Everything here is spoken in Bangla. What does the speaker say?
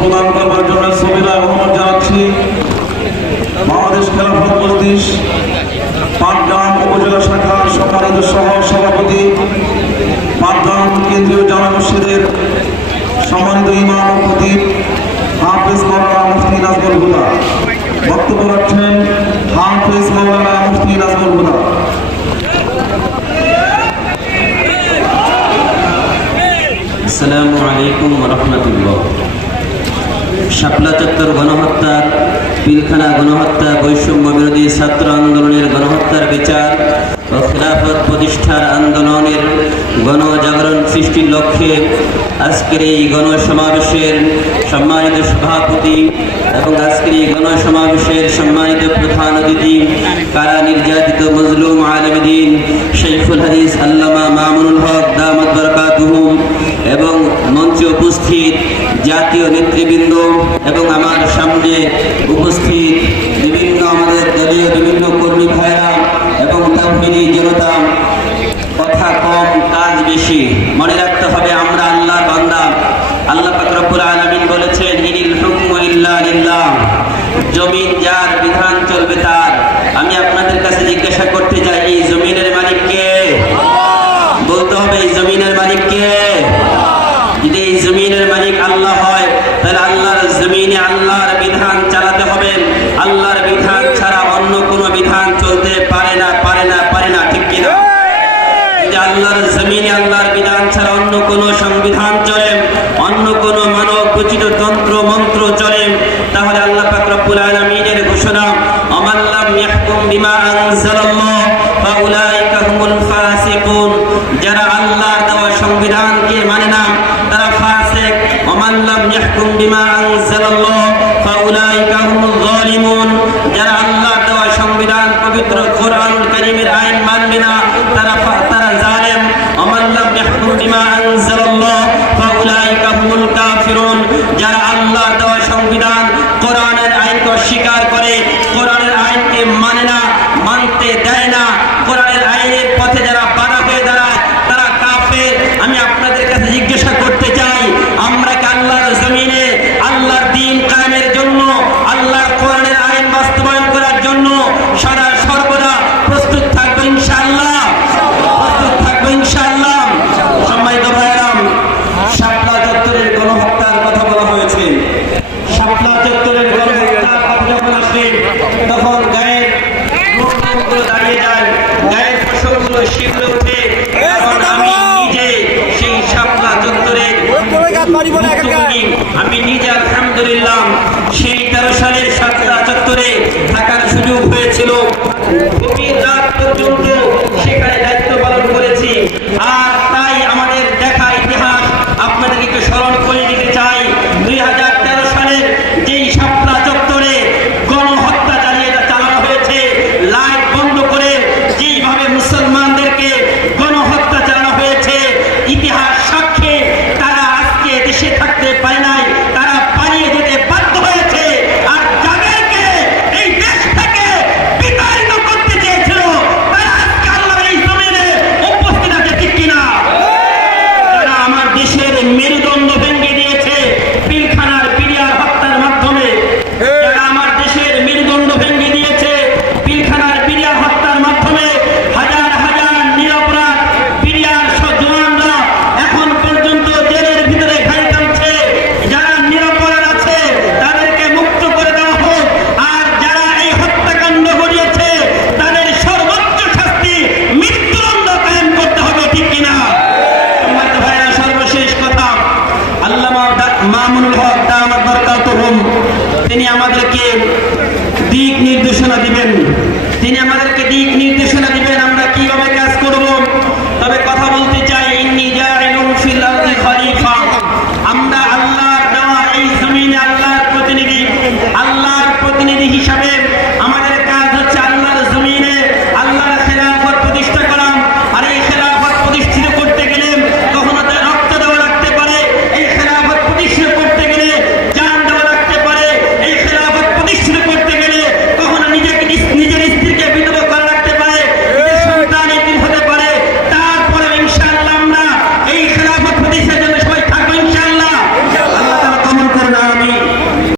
প্রদান করবার জন্য সবিলা অনুরোধ জানাচ্ছি। বাংলাদেশ খেলাফত মজলিস, পাটগ্রাম উপজেলা শাখার সম্মানিত সহ সভাপতি, পাটগ্রাম কেন্দ্রীয় জামা মসজিদের সম্মানিত ইমাম খতিব, হাফেজ মাওলানা মুফতি নাজমুল হুদা। বক্তব্য রাখছেন হাফেজ মাওলানা মুফতি নাজমুল হুদা। আসসালামু আলাইকুম রহমতুল্লাহ। শাপলা চত্বর গণহত্যার পিলখানা গণহত্যা, বৈষম্য বিরোধী ছাত্র আন্দোলনের গণহত্যার বিচার ও খেলাফত প্রতিষ্ঠার আন্দোলনের গণজাগরণ সৃষ্টির লক্ষ্যে আজকের এই গণসমাবেশের সম্মানিত সভাপতি এবং আজকের এই গণসমাবেশের সম্মানিত প্রধান অতিথি কারা নির্যাতিত মজলুম আলমদিন শৈফুল হাদিস আল্লামা মামুনুল হক দামদ বরকাতুহুম বলেছেন জমিন যার বিধান চলবে তার। আমি আপনাদের কাছে জিজ্ঞাসা করতে চাই, এই জমিনের মালিক কে? বলতে হবে, এই জমিনের মালিক কে? যদি এই জমিনের মালিক আল্লাহ হয়, তাহলে আল্লাহর জমিনে আল্লাহর বিধান চালাতে হবে আল্লাহর বিধান ছাড়া অন্য কোনো বিধান চলতে পারে না পারে না পারে না ঠিক কিনা যদি আল্লাহর জমিনে আল্লাহর বিধান ছাড়া অন্য কোনো সংবিধান চলে অন্য কোনো মানব রচিত তন্ত্র মন্ত্র চলে, তাহলে আল্লাহ পাক রব্বুল ঘোষণা আমাল্লাম ইয়াহকুম বিমা আনজালাল্লাহ, ফাউলাইকা হুমুল ফাসিকুন। যারা আল্লাহর দেওয়া সংবিধানকে মানে না তারা ফাসিক আমাল্লাম ইয়াহকুম বিমা আনজালাল্লাহ ফাউলাইকা হুমুল যালিমুন যারা আল্লাহর দেওয়া সংবিধান পবিত্র কোরআনুল কারীমের আইন মানবে না তারা ফা- তারা জালেম আমাল্লাম ইয়াহকুম বিমা আনজালাল্লাহ ফাউলাইকা হুমুল কাফিরুন যারা আল্লাহর দেওয়া সংবিধান কোরআনের আইনকে অস্বীকার করে কোরআনের আইনকে মানে না মানতে দেয় না কোরআনের আইনের পথে যারা বাধা হয়ে দাঁড়ায় তারা কাফের আমি আপনাদের কাছে জিজ্ঞাসা করতে চাই আমরা কি আল্লাহর জমিনে আল্লাহর দিন কায়েমের জন্য আল্লাহর কোরআনের আইন বাস্তবায়ন করার জন্য সদা সর্বদা প্রস্তুত থাকব ইনশাআল্লাহ প্রস্তুত থাকব ইনশাআল্লাহ সম্মানিত ভাইরাম শাপলা চত্বরের গণহত্যার কথা বলা হয়েছে শাপলা চত্বরের গণহত্যার কথা যখন আসবে তখন গায়ের মুখগুলো দাঁড়িয়ে যায় গায়ের ফসলগুলো শিবলে ওঠে এখন আমি নিজে সেই শাপলা চত্বরে আমি নিজে আলহামদুলিল্লাহ সেই তেরো সালের সাতটা তিনি আমাদেরকে দিক নির্দেশনা দিবেন। তিনি নির্দেশনা